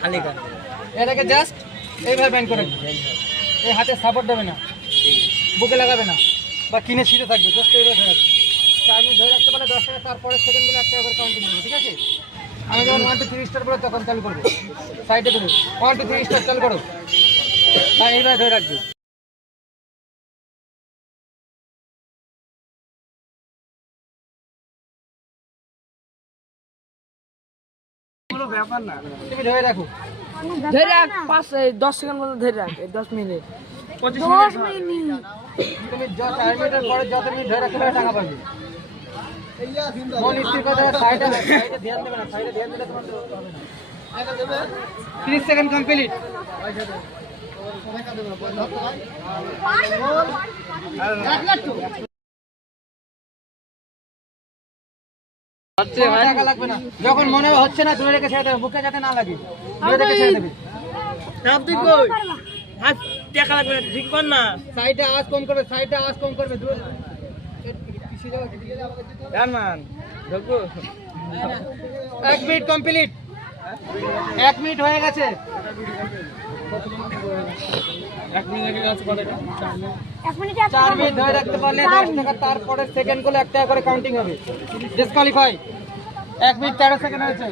খালি কর এটাকে জাস্ট এইভাবে ব্যান্ড করে এই হাতে সাপোর্ট দেবে না, বুকে লাগাবে না বা কিনে ছিঁড়ে থাকবে, জাস্ট এইভাবে ধরে রাখবে। 4 মিনিট ধরে রাখতে পারলে 10 টাকা, তারপরের সেকেন্ডগুলো 1 টাকা করে কাউন্টিং হবে, ঠিক আছে? আমি যখন 1 2 3 স্টার বলে তখন চালু করবো, সাইডে ধরে 1 2 3 স্টার চালু করো, হ্যাঁ এইভাবে ধরে রাখবে। কোনো ব্যাপার না, তুমি ধরে রাখো, ধরে রাখ 5-10 সেকেন্ড মতো ধরে রাখ, 10 মিনিট 25 মিনিট। তুমি 4 মিনিটের পরে যত মিনিট ধরে রাখতে পারবে টাকা পাবে। মন স্থির করে দেবে, সাইডে ধ্যান দেবে না, সাইডে ধ্যান দিলে তোমার হবে না। 30 সেকেন্ড কমপ্লিট। টাকা লাগবে না, যখন মনে হচ্ছে না ধরে রেখে ছেড়ে দেবে, বুকে যাতে না লাগে, ধরে রেখে ছেড়ে দেবে। টাকা লাগবে ঠিক কর না। সাইডে আওয়াজ কম করবে, সাইডে আওয়াজ কম করবে, দূরে জানমান দেখো 1 মিনিট কমপ্লিট, 1 মিনিট হয়ে গেছে। 1 মিনিট 4 মিনিট ধরে রাখতে পারলে 10 টাকা, তারপরে সেকেন্ডগুলো 1 টাকা করে কাউন্টিং হবে। ডিসকোয়ালিফাই। 1 মিনিট 13 সেকেন্ড হয়েছে।